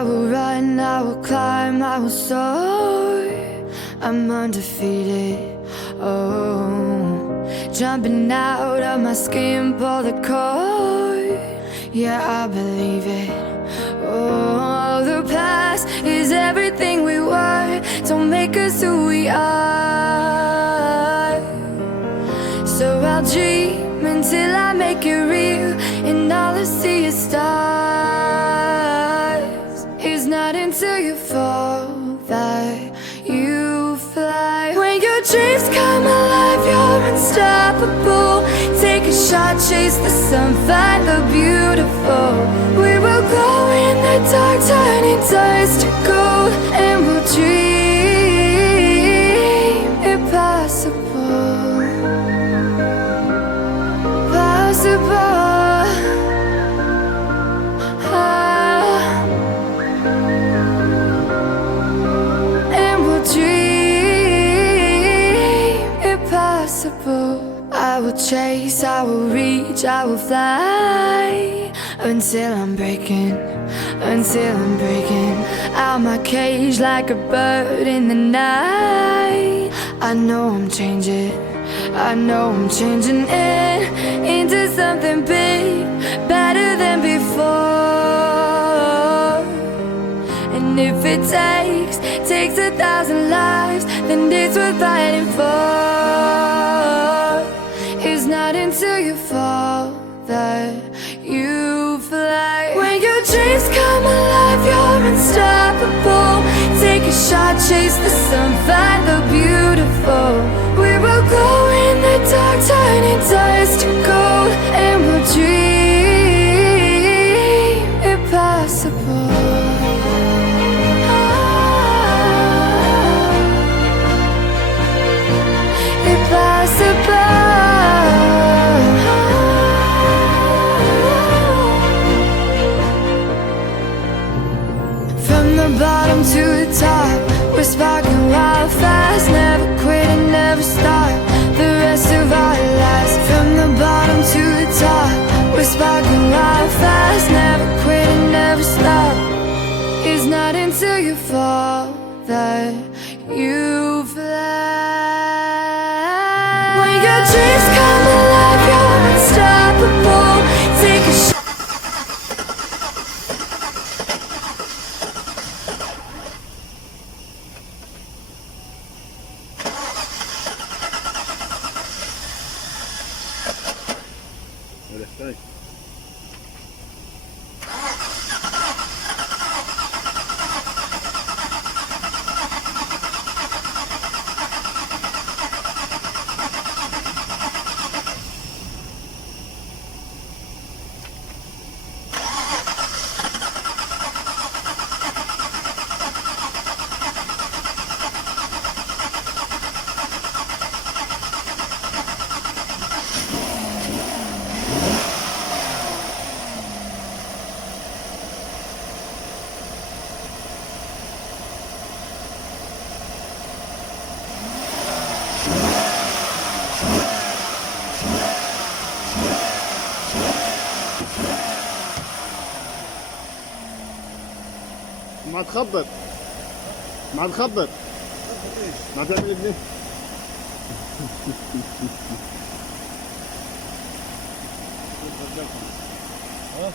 I will run, I will climb, I will soar. I'm undefeated, oh. Jumping out of my skin, pull the cord. Yeah, I believe it. Oh, the past is everything we were. Don't make us who we are. So I'll dream until I make it real, and all I see is stars. It's not until you fall that you fly. When your dreams come alive, you're unstoppable. Take a shot, chase the sun, find the beautiful. We will glow in the dark, turning dust to gold, and we'll dream impossible. Possible. And we'll dream impossible. I will chase, I will reach, I will fly until I'm breaking out my cage like a bird in the night. I know I'm changing it into something big, better than before. And if it takes 1,000 lives, then it's worth fighting for. It's not until you fall that you fly. When your dreams come alive, you're unstoppable. Take a shot, chase the sun, find the beautiful. We will go in the dark, turning dust to gold, and we'll dream impossible. Impossible. From the bottom to the top, we're sparking wild fast. Never quit and never stop the rest of our lives. From the bottom to the top, we're sparking wild fast. Never quit and never stop. It's not until you fall that you fly. When your dreams come alive, you're unstoppable. Take a shot. Öyle say. ما تخبط ما تعمل كده. ها